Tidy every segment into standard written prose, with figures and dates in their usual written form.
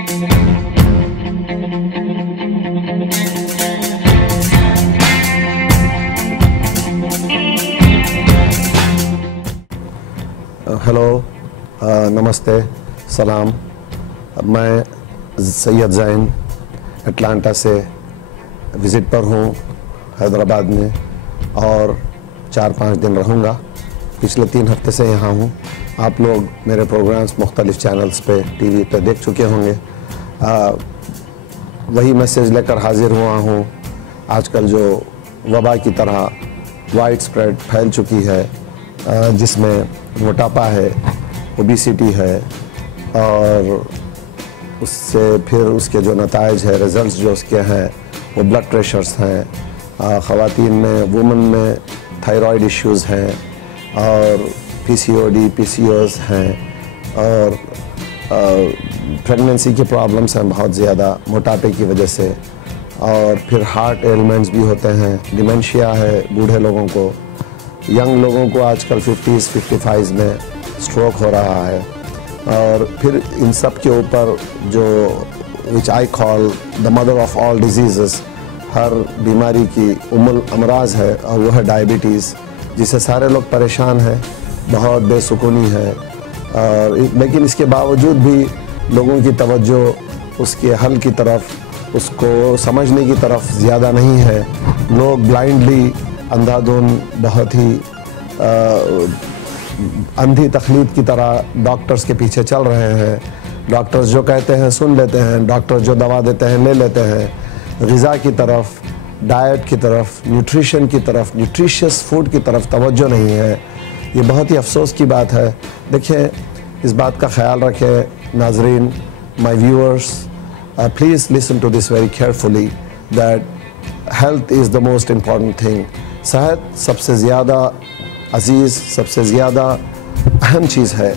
Hello, नमस्ते, सलाम। मैं सैयद ज़ैन अटलांटा से विज़िट पर हूँ हैदराबाद में और 4-5 दिन रहूँगा। पिछले 3 हफ्ते से यहाँ हूँ। आप लोग मेरे प्रोग्राम्स मुख्तलिफ़ चैनल्स पे टीवी पे देख चुके होंगे। वही मैसेज लेकर हाजिर हुआ हूँ। आजकल जो वबा की तरह वाइड स्प्रेड फैल चुकी है, जिसमें मोटापा है, ओबेसिटी है और उससे फिर उसके जो नताइज है, रिज़ल्ट्स जो उसके हैं वो ब्लड प्रेशर्स हैं, ख़वातीन में, वुमेन में थायराइड इश्यूज़ हैं और पीसीओडी, पीसीओएस हैं और प्रेगनेंसी की प्रॉब्लम्स हैं बहुत ज़्यादा मोटापे की वजह से। और फिर हार्ट एलिमेंट्स भी होते हैं, डिमेंशिया है बूढ़े लोगों को, यंग लोगों को आजकल 50s 55s में स्ट्रोक हो रहा है। और फिर इन सब के ऊपर जो which I call the mother of all diseases, हर बीमारी की उम्मुल अमराज है और वह है डायबिटीज़, जिससे सारे लोग परेशान हैं, बहुत बेसुकूनी है। और लेकिन इसके बावजूद भी लोगों की तवज्जो उसके हल की तरफ, उसको समझने की तरफ ज़्यादा नहीं है। लोग ब्लाइंडली, अंधाधुन, बहुत ही अंधी तकलीद की तरह डॉक्टर्स के पीछे चल रहे हैं। डॉक्टर्स जो कहते हैं सुन लेते हैं, डॉक्टर्स जो दवा देते हैं ले लेते हैं। ग़िज़ा की तरफ, डाइट की तरफ, न्यूट्रिशन की तरफ, न्यूट्रिशियस फूड की तरफ तवज्जो नहीं है। ये बहुत ही अफसोस की बात है। देखिए, इस बात का ख्याल रखें नाज़रीन, my viewers, please listen to this very carefully that health is the most important thing. सेहत सबसे ज़्यादा अजीज़, सबसे ज़्यादा अहम चीज़ है।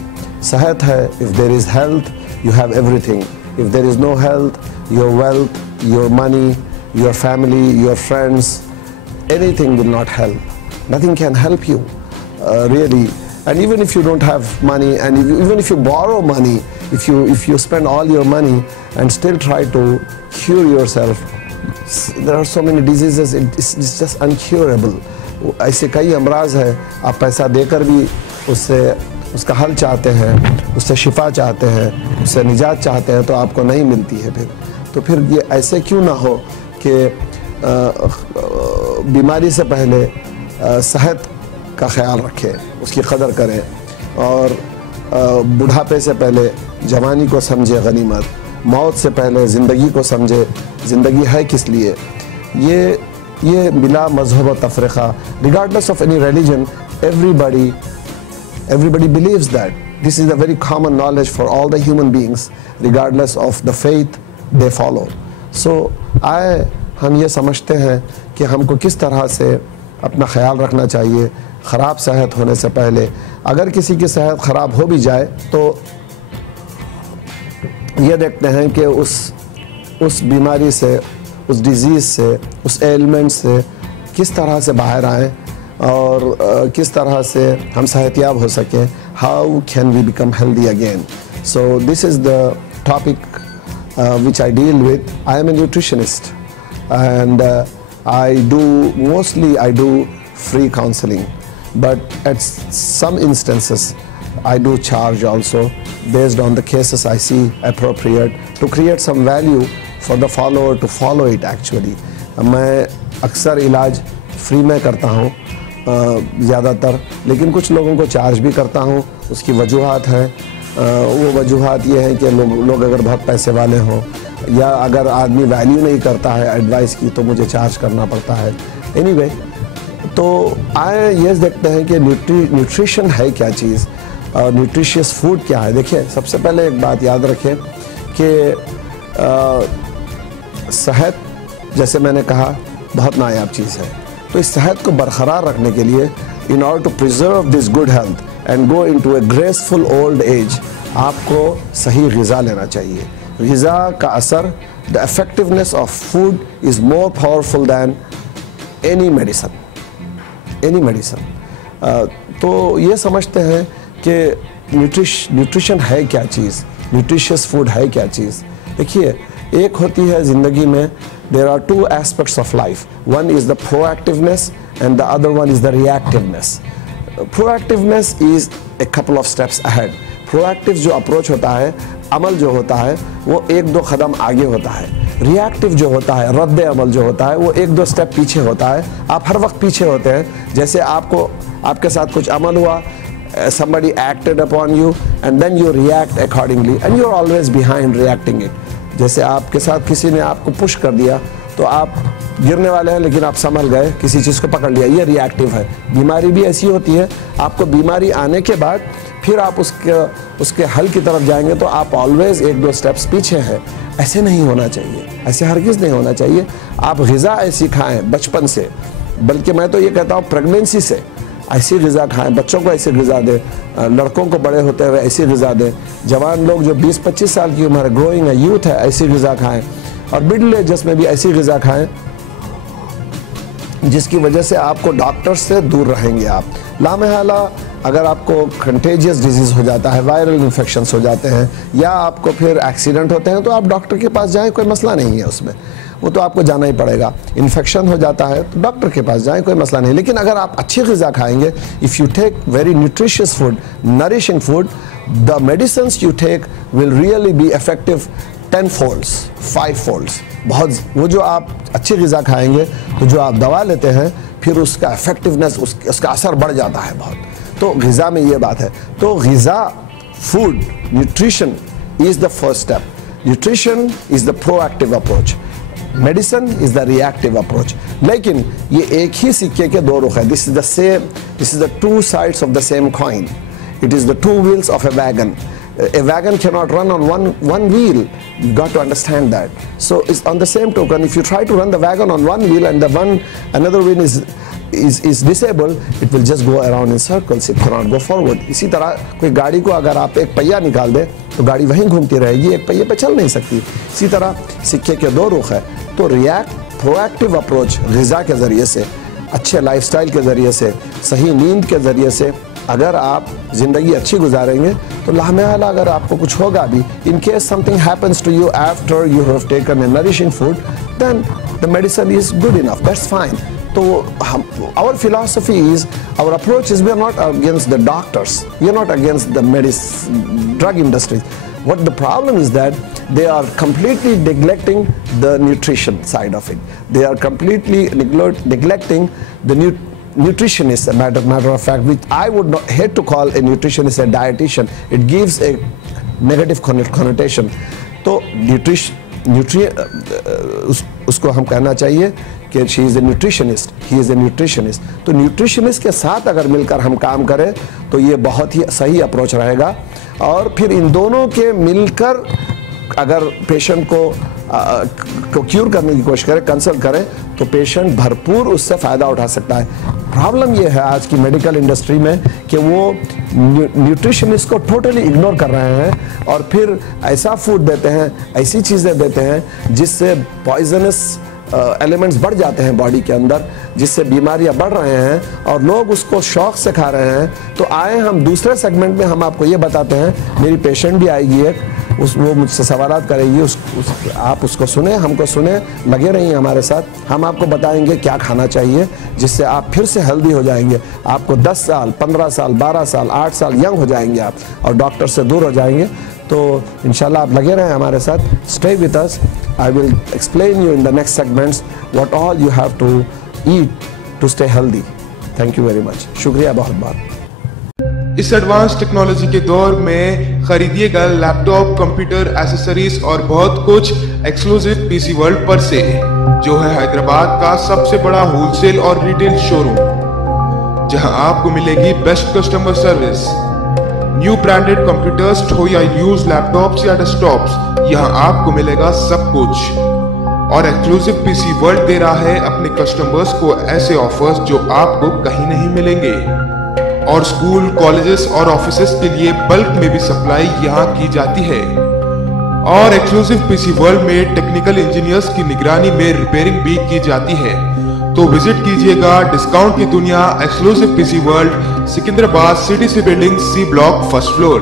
सेहत है, if there is health you have everything. If there is no health, your wealth, your money, your family, your friends, anything will not help. Nothing can help you, really. And even if you don't have money, and even if you borrow money, if you spend all your money and still try to cure yourself, there are so many diseases, it's just uncurable. ऐसे कई अमराज है, आप पैसा देकर भी उसका हल चाहते हैं, उससे शिफा चाहते हैं, उससे निजात चाहते हैं, तो आपको नहीं मिलती है। तो फिर ये ऐसे क्यों ना हो कि बीमारी से पहले सेहत का ख्याल रखें, उसकी कदर करें और बुढ़ापे से पहले जवानी को समझे गनीमत, मौत से पहले ज़िंदगी को समझे ज़िंदगी है किस लिए। ये बिला मज़हब व तफ़रीक़ा, regardless of any religion, everybody believes that. This is a very common knowledge for all the human beings, regardless of the faith they follow. So हम ये समझते हैं कि हमको किस तरह से अपना ख्याल रखना चाहिए ख़राब सेहत होने से पहले। अगर किसी की सेहत ख़राब हो भी जाए तो ये देखते हैं कि उस बीमारी से, उस डिज़ीज़ से, उस एलिमेंट से किस तरह से बाहर आएँ और किस तरह से हम सेहतियाब हो सकें। How can we become healthy again. So this is the topic which I deal with. I am a nutritionist and I do free counseling, but at some instances I do charge also based on the cases I see appropriate to create some value for the follower to follow it actually. मैं अक्सर इलाज free में करता हूँ ज़्यादातर, लेकिन कुछ लोगों को चार्ज भी करता हूँ। उसकी वजूहात हैं। वो वजूहात ये हैं कि लोग अगर बहुत पैसे वाले हों या अगर आदमी वैल्यू नहीं करता है एडवाइस की तो मुझे चार्ज करना पड़ता है। एनीवे, तो ये देखते हैं कि न्यूट्रिशन है क्या चीज़ और न्यूट्रिशियस फूड क्या है। देखिए, सबसे पहले एक बात याद रखें कि सेहत, जैसे मैंने कहा, बहुत नायाब चीज़ है। तो इस सेहत को बरकरार रखने के लिए, in order to preserve this good health and go into a graceful old age, आपको सही ग़िज़ा लेना चाहिए। ग़िज़ा का असर, the effectiveness of food is more powerful than any medicine. तो ये समझते हैं कि न्यूट्रिशन है क्या चीज़, न्यूट्रिशियस फूड है क्या चीज़। देखिए, एक होती है ज़िंदगी में, there are two aspects of life. One is the proactiveness and the other one is the reactiveness. Proactiveness is a couple of steps ahead. Proactive जो अप्रोच होता है, अमल जो होता है, वो एक दो कदम आगे होता है. रिएक्टिव जो होता है, रद्द अमल जो होता है, वो एक दो स्टेप पीछे होता है. आप हर वक्त पीछे होते हैं. जैसे आपके साथ कुछ अमल हुआ, somebody acted upon you and then you react accordingly and you're always behind reacting it. जैसे आपके साथ किसी ने आपको पुश कर दिया तो आप गिरने वाले हैं लेकिन आप संभल गए, किसी चीज़ को पकड़ लिया, ये रिएक्टिव है. बीमारी भी ऐसी होती है, आपको बीमारी आने के बाद फिर आप उसके हल की तरफ जाएंगे तो आप ऑलवेज एक दो स्टेप्स पीछे हैं. ऐसे नहीं होना चाहिए, ऐसे हरगिज़ नहीं होना चाहिए. आप ग़िज़ा ऐसी खाएं बचपन से, बल्कि मैं तो ये कहता हूँ प्रेगनेंसी से ऐसी ग़िज़ा खाएं, बच्चों को ऐसी ग़िज़ा दें, लड़कों को बड़े होते हुए ऐसी ग़िज़ा दें, जवान लोग जो 20-25 साल की उम्र, ग्रोइंग है, यूथ है, ऐसी ग़िज़ा खाएं, और मिडिल एजर्स में भी ऐसी ग़िज़ा खाएं जिसकी वजह से आपको डॉक्टर से दूर रहेंगे. आप लामहला अगर आपको कंटेजियस डिजीज़ हो जाता है, वायरल इन्फेक्शंस हो जाते हैं, या आपको फिर एक्सीडेंट होते हैं, तो आप डॉक्टर के पास जाएं, कोई मसला नहीं है उसमें, वो तो आपको जाना ही पड़ेगा. इन्फेक्शन हो जाता है तो डॉक्टर के पास जाएं, कोई मसला नहीं. लेकिन अगर आप अच्छी ग़िज़ा खाएंगे, if you take very nutritious food, nourishing food, the medicines you take will really be effective 10 folds, 5 folds. बहुत वो जो आप अच्छी ग़िज़ा खाएंगे तो जो आप दवा लेते हैं फिर उसका इफेक्टिवनेस, उसका असर बढ़ जाता है बहुत. तो ग़िज़ा में ये बात है. तो ग़िज़ा, food, nutrition is the first step. Nutrition is the proactive approach, medicine is the reactive approach. लेकिन ये एक ही सिक्के के दो रुख है. This is the two sides of the same coin. It is the two wheels of A wagon. A wagon cannot run on one wheel. You got to understand that. So it's on the same token, if you try to run the wagon on one wheel and another wheel is disabled, it will just go around in circles. It cannot go forward. इसी तरह कोई गाड़ी को अगर आप एक पहिया निकाल दें तो गाड़ी वहीं घूमती रहेगी, एक पहिए पे चल नहीं सकती. इसी तरह सिक्के के दो रुख है. तो प्रोएक्टिव अप्रोच ग़िज़ा के ज़रिए से, अच्छे लाइफस्टाइल के ज़रिए से, सही नींद के ज़रिए से अगर आप ज़िंदगी अच्छी गुजारेंगे तो लामहला अगर आपको कुछ होगा भी, in case something happens to you after you have taken a nourishing food, then the medicine is good enough, that's fine. तो हम, our philosophy is, our approach is, we are not against the doctors, we are not against the drug industry. What the problem is that they are completely neglecting the nutrition side of it. They are completely neglecting the nutritionist, a matter of fact, which I would not hate to call a nutritionist a dietitian. It gives a negative connotation. तो उसको हम कहना चाहिए कि she is a nutritionist, he is a nutritionist. तो nutritionist के साथ अगर मिलकर हम काम करें तो ये बहुत ही सही अप्रोच रहेगा. और फिर इन दोनों के मिलकर अगर पेशेंट को क्यूर करने की कोशिश करें, कंसल्ट करें, तो पेशेंट भरपूर उससे फ़ायदा उठा सकता है. प्रॉब्लम ये है आज की मेडिकल इंडस्ट्री में कि वो न्यूट्रिशनिस्ट को टोटली इग्नोर कर रहे हैं और फिर ऐसा फूड देते हैं, ऐसी चीज़ें देते हैं जिससे पॉइजनस एलिमेंट्स बढ़ जाते हैं बॉडी के अंदर, जिससे बीमारियां बढ़ रहे हैं और लोग उसको शौक से खा रहे हैं. तो आए हम दूसरे सेगमेंट में हम आपको ये बताते हैं. मेरी पेशेंट भी आएगी एक, वो मुझसे सवालात करेगी, आप उसको सुने, हमको सुने, लगे रहिए हमारे साथ. हम आपको बताएंगे क्या खाना चाहिए जिससे आप फिर से हेल्दी हो जाएंगे. आपको 10 साल, 15 साल, 12 साल, 8 साल यंग हो जाएंगे आप और डॉक्टर से दूर हो जाएंगे. तो इंशाल्लाह आप लगे रहें हमारे साथ. Stay with us. I will explain you in the next segments what all you have to eat to stay healthy. Thank you very much. शुक्रिया बहुत बहुत. इस एडवांस टेक्नोलॉजी के दौर में खरीदिएगा लैपटॉप, कंप्यूटर, एसेसरीज और बहुत कुछ एक्सक्लूसिव पीसी वर्ल्ड पर से, जो है हैदराबाद का सबसे बड़ा होलसेल और रिटेल शोरूम, जहां आपको मिलेगी best customer service. New branded computers हो या यूज लैपटॉप्स या डेस्कटॉप्स, यहाँ आपको मिलेगा सब कुछ. और एक्सक्लूसिव पीसी वर्ल्ड दे रहा है अपने कस्टमर्स को ऐसे ऑफर्स जो आपको कहीं नहीं मिलेंगे. और स्कूल, कॉलेजेस और ऑफिसेस के लिए बल्क में भी सप्लाई यहाँ की जाती है. और एक्सक्लूसिव पीसी वर्ल्ड में टेक्निकल इंजीनियर्स की निगरानी में रिपेयरिंग भी की जाती है. तो विजिट कीजिएगा डिस्काउंट की दुनिया exclusive PC world, Secunderabad, CTC building, C block, first floor.